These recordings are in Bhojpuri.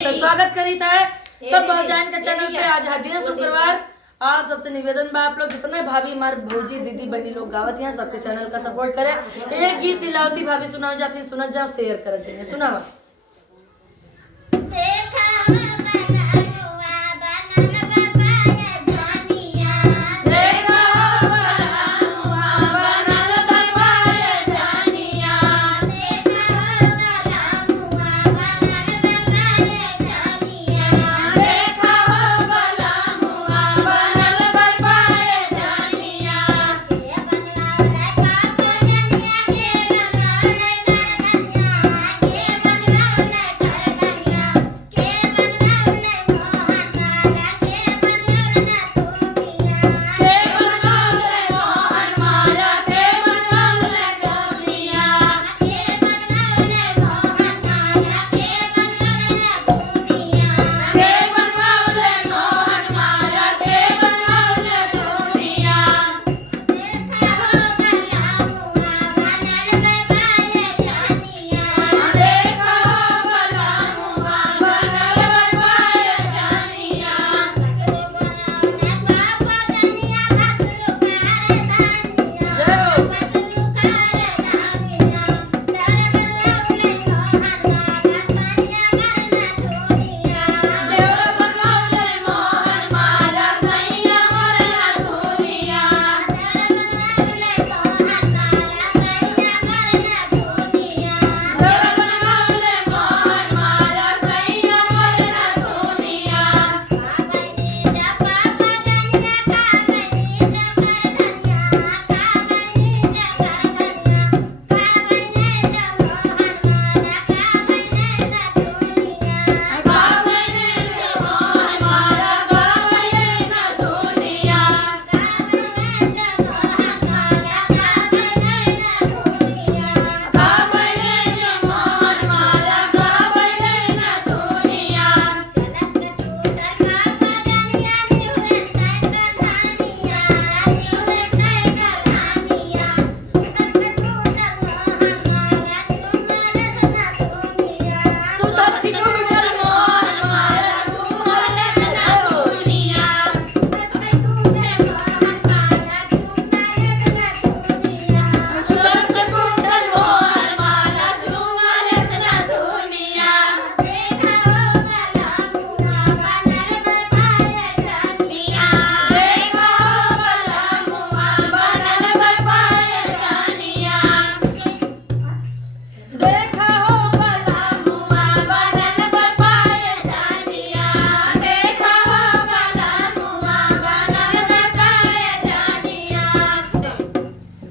तो स्वागत करीत है सब बहुजान के चैनल पे। आज है दिन शुक्रवार। आप सबसे निवेदन बा, आप लोग जितने भाभी हमारे भौजी दीदी बहनी लोग गावत हैं सबके चैनल का सपोर्ट करें। एक गीत तिलावती भाभी सुनाओ जाती, सुना जाओ, शेयर कर चाहिए, सुनाओ।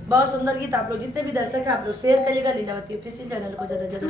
बहुत सुंदर गीत। आप लोग जितने भी दर्शक हैं आप लोग शेयर करिएगा। लीलावती ऑफिशियल चैनल को ज्यादा से ज्यादा